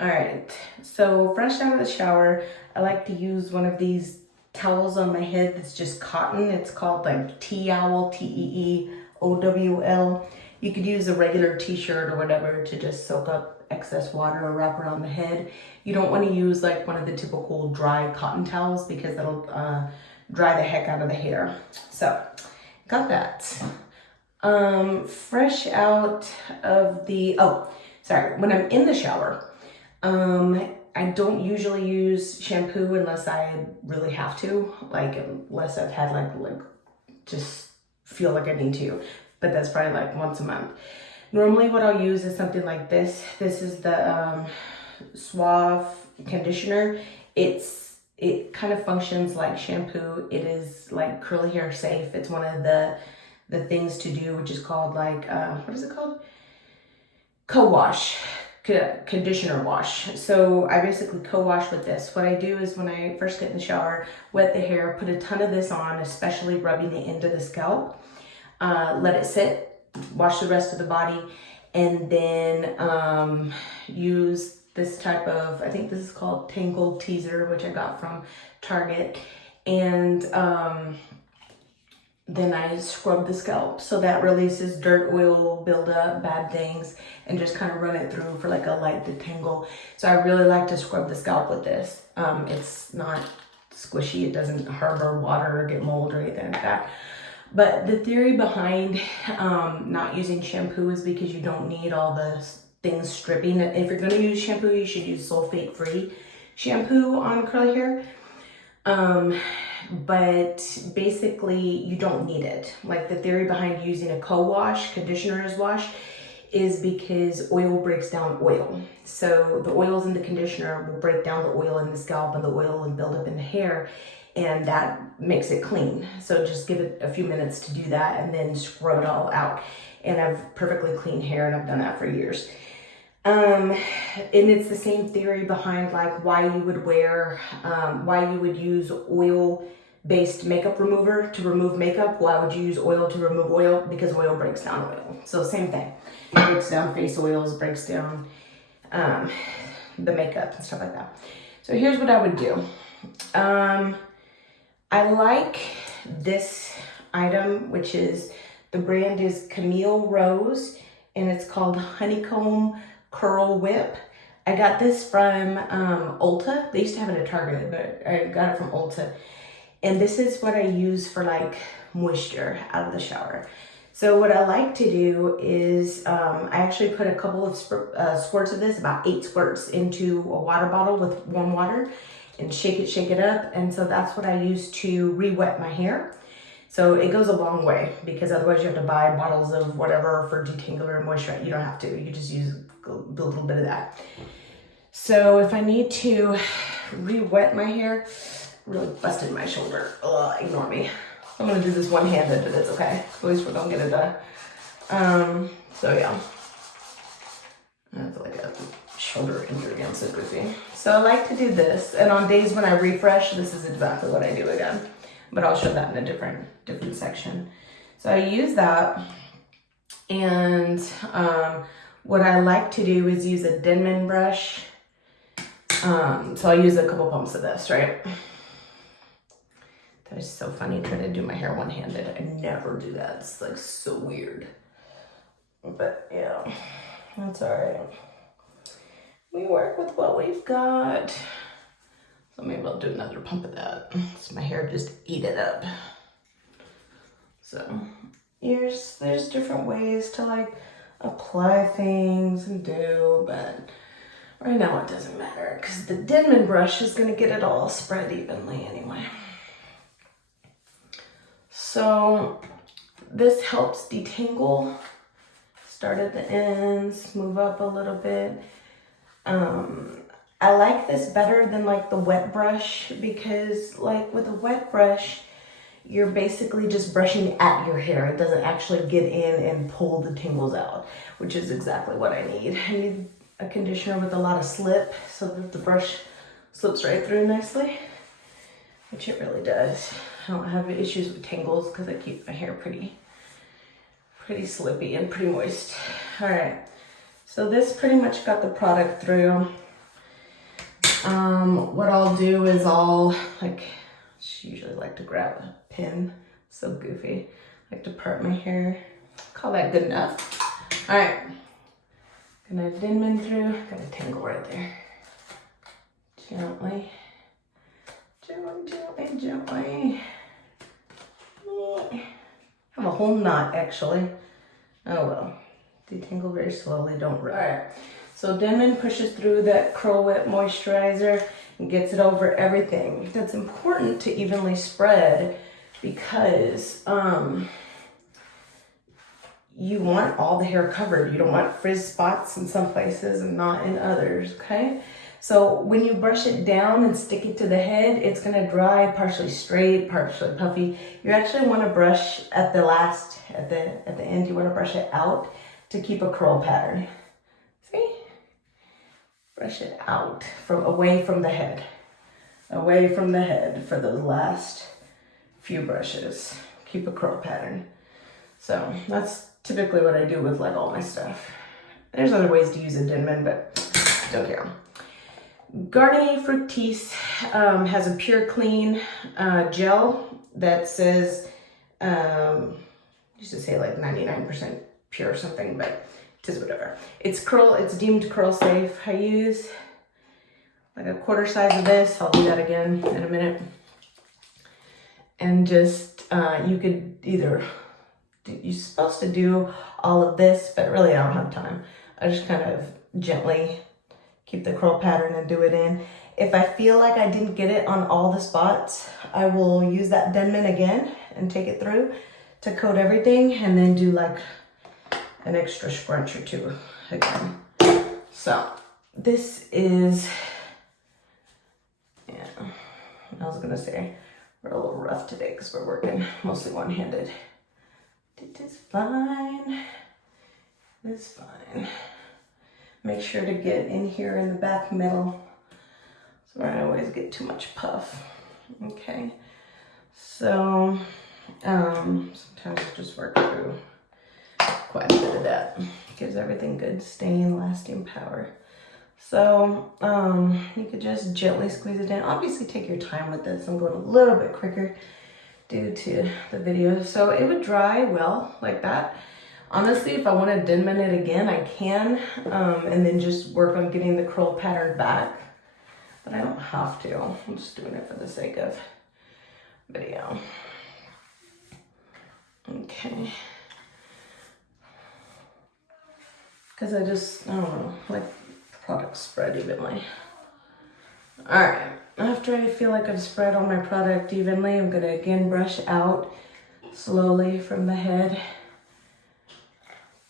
All right, so fresh out of the shower, I like to use one of these towels on my head that's just cotton. It's called like T-Owl, T-E-E-O-W-L. You could use a regular t-shirt or whatever to just soak up excess water or wrap around the head. You don't want to use like one of the typical dry cotton towels because that'll dry the heck out of the hair. So, got that. Fresh out of the, oh, sorry, when I'm in the shower, I don't usually use shampoo unless I really have to, like unless I've had like just feel like I need to, but that's probably like once a month. Normally what I'll use is something like this. This is the Suave conditioner. It kind of functions like shampoo. It is like curly hair safe. It's one of the things to do, which is called like, what is it called? Co-wash. Conditioner wash. So I basically co-wash with this. What I do is when I first get in the shower, wet the hair, put a ton of this on, especially rubbing it into the scalp, let it sit, wash the rest of the body, and then use this type of, I think this is called Tangle Teaser, which I got from Target, and then I scrub the scalp. So that releases dirt, oil, buildup, bad things, and just kind of run it through for like a light detangle. So I really like to scrub the scalp with this. It's not squishy. It doesn't harbor water or get mold or anything like that. But the theory behind not using shampoo is because you don't need all the things stripping. If you're gonna use shampoo, you should use sulfate-free shampoo on curly hair. But basically you don't need it. Like the theory behind using a co-wash, conditioner's wash, is because oil breaks down oil. So the oils in the conditioner will break down the oil in the scalp and the oil will build up in the hair, and that makes it clean. So just give it a few minutes to do that and then scrub it all out. And I have perfectly clean hair and I've done that for years. And it's the same theory behind like why you would wear, why you would use oil-based makeup remover to remove makeup. Why would you use oil to remove oil? Because oil breaks down oil. So same thing. It breaks down face oils, breaks down the makeup and stuff like that. So here's what I would do. I like this item, which is, the brand is Camille Rose, and it's called Honeycomb Curl Whip. I got this from Ulta. They used to have it at Target, but I got it from Ulta. And this is what I use for like moisture out of the shower. So what I like to do is I actually put a couple of squirts of this, about 8 squirts, into a water bottle with warm water and shake it up. And so that's what I use to re-wet my hair. So it goes a long way, because otherwise you have to buy bottles of whatever for detangler and moisture. You don't have to. You just use a little bit of that. So if I need to re-wet my hair, really busted my shoulder. Ugh, ignore me. I'm gonna do this one-handed, but it's okay. At least we're gonna get it done. So yeah. I have like a shoulder injury. I'm so goofy. So I like to do this, and on days when I refresh, this is exactly what I do again. But I'll show that in a different section. So I use that, and what I like to do is use a Denman brush. So I'll use a couple pumps of this, right? That is so funny trying to do my hair one-handed. I never do that. It's like so weird. But yeah, that's all right. We work with what we've got. So maybe I'll do another pump of that, so my hair just eat it up. So there's different ways to like apply things and do, but right now it doesn't matter because the Denman brush is gonna get it all spread evenly anyway. So this helps detangle. Start at the ends, move up a little bit. I like this better than like the wet brush, because like with a wet brush, you're basically just brushing at your hair. It doesn't actually get in and pull the tangles out, which is exactly what I need. I need a conditioner with a lot of slip so that the brush slips right through nicely, which it really does. I don't have issues with tangles because I keep my hair pretty slippy and pretty moist. All right, so this pretty much got the product through. What I'll do is I'll, like, I usually like to grab a pin, so goofy. I like to part my hair, call that good enough. All right, gonna Denman through, got a tangle right there. Gently, gently, gently. I have a whole knot actually. Oh well, detangle very slowly, don't rush. All right, so Denman pushes through that Curl Whip moisturizer and gets it over everything. That's important to evenly spread because you want all the hair covered. You don't want frizz spots in some places and not in others, okay? So when you brush it down and stick it to the head, it's gonna dry partially straight, partially puffy. You actually wanna brush at the end, you wanna brush it out to keep a curl pattern. See? Brush it out, away from the head. Away from the head for those last few brushes. Keep a curl pattern. So that's typically what I do with like all my stuff. There's other ways to use a Denman, but don't care. Garnier Fructis has a Pure Clean gel that says, used to say like 99% pure or something, but it is whatever. It's deemed curl safe. I use like a quarter size of this. I'll do that again in a minute. And just, you could either, you're supposed to do all of this, but really I don't have time. I just kind of gently keep the curl pattern and do it in. If I feel like I didn't get it on all the spots, I will use that Denman again and take it through to coat everything and then do like an extra scrunch or two again. So this is, yeah, I was gonna say we're a little rough today because we're working mostly one-handed. It is fine. It's fine. Make sure to get in here in the back middle so I always get too much puff. Okay. So sometimes I just work through quite a bit of that. Gives everything good stain, lasting power. So you could just gently squeeze it in. Obviously take your time with this. I'm going a little bit quicker due to the video. So it would dry well like that. Honestly, if I want to Denman it again, I can, and then just work on getting the curl pattern back. But I don't have to. I'm just doing it for the sake of video. Okay. Because I don't know, like product spread evenly. All right, after I feel like I've spread all my product evenly, I'm gonna again brush out slowly from the head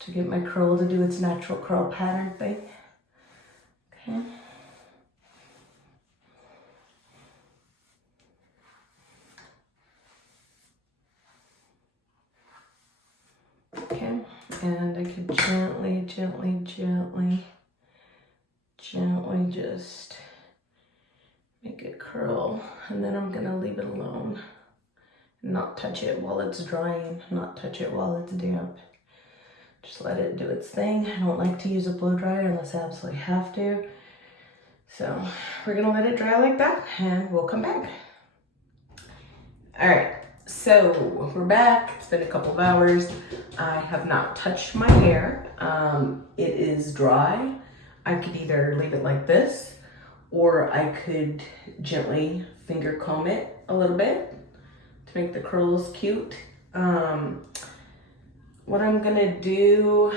to get my curl to do its natural curl pattern thing. Okay. Okay, and I can gently just make it curl, and then I'm gonna leave it alone. Not touch it while it's drying, not touch it while it's damp. Just let it do its thing. I don't like to use a blow dryer unless I absolutely have to. So we're gonna let it dry like that and we'll come back. All right, so we're back. It's been a couple of hours. I have not touched my hair. It is dry. I could either leave it like this or I could gently finger comb it a little bit to make the curls cute. What I'm gonna do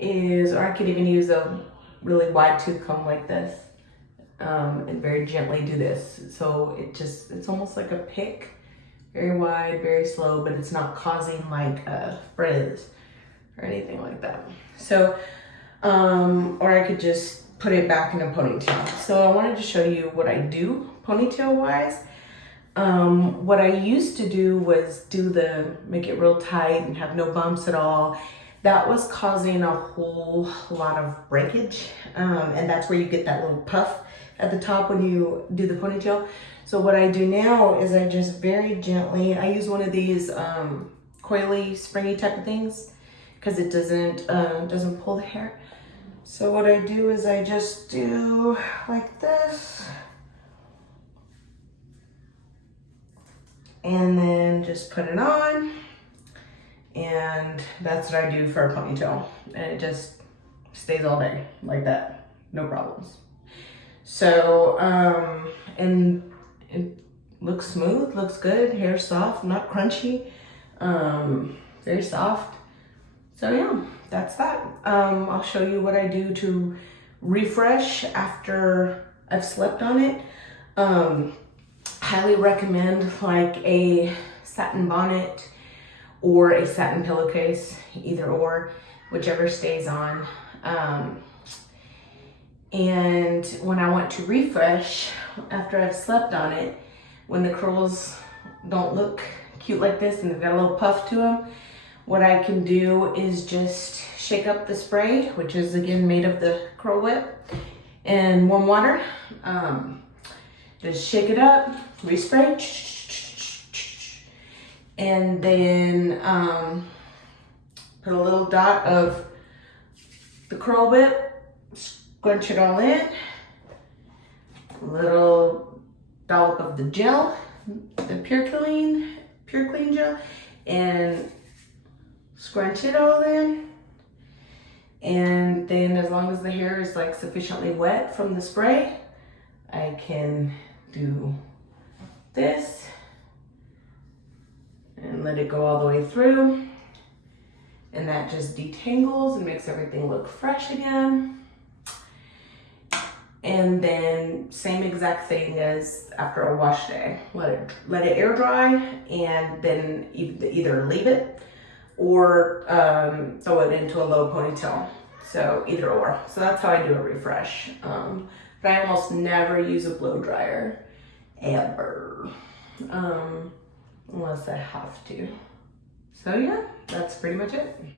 is, or I could even use a really wide tooth comb like this and very gently do this. So it's almost like a pick, very wide, very slow, but it's not causing like a frizz or anything like that. So, or I could just put it back in a ponytail. So I wanted to show you what I do ponytail wise. What I used to do was make it real tight and have no bumps at all. That was causing a whole lot of breakage. And that's where you get that little puff at the top when you do the ponytail. So what I do now is I just very gently, I use one of these coily, springy type of things because it doesn't pull the hair. So what I do is I just do like this and then just put it on. And that's what I do for a ponytail. And it just stays all day like that, no problems. So, and it looks smooth, looks good, hair soft, not crunchy, very soft. So yeah, that's that. I'll show you what I do to refresh after I've slept on it. Highly recommend like a satin bonnet or a satin pillowcase, either or, whichever stays on. And when I want to refresh after I've slept on it, when the curls don't look cute like this and they've got a little puff to them, what I can do is just shake up the spray, which is again made of the Curl Whip, and warm water. Just shake it up, respray, and then put a little dot of the Curl Whip, scrunch it all in, a little dollop of the gel, the Pure Clean gel, and scrunch it all in. And then as long as the hair is like sufficiently wet from the spray, I can do this and let it go all the way through. And that just detangles and makes everything look fresh again. And then same exact thing as after a wash day. Let it air dry, and then either leave it or throw it into a low ponytail. So either or. So that's how I do a refresh. But I almost never use a blow dryer, ever, unless I have to. So yeah, that's pretty much it.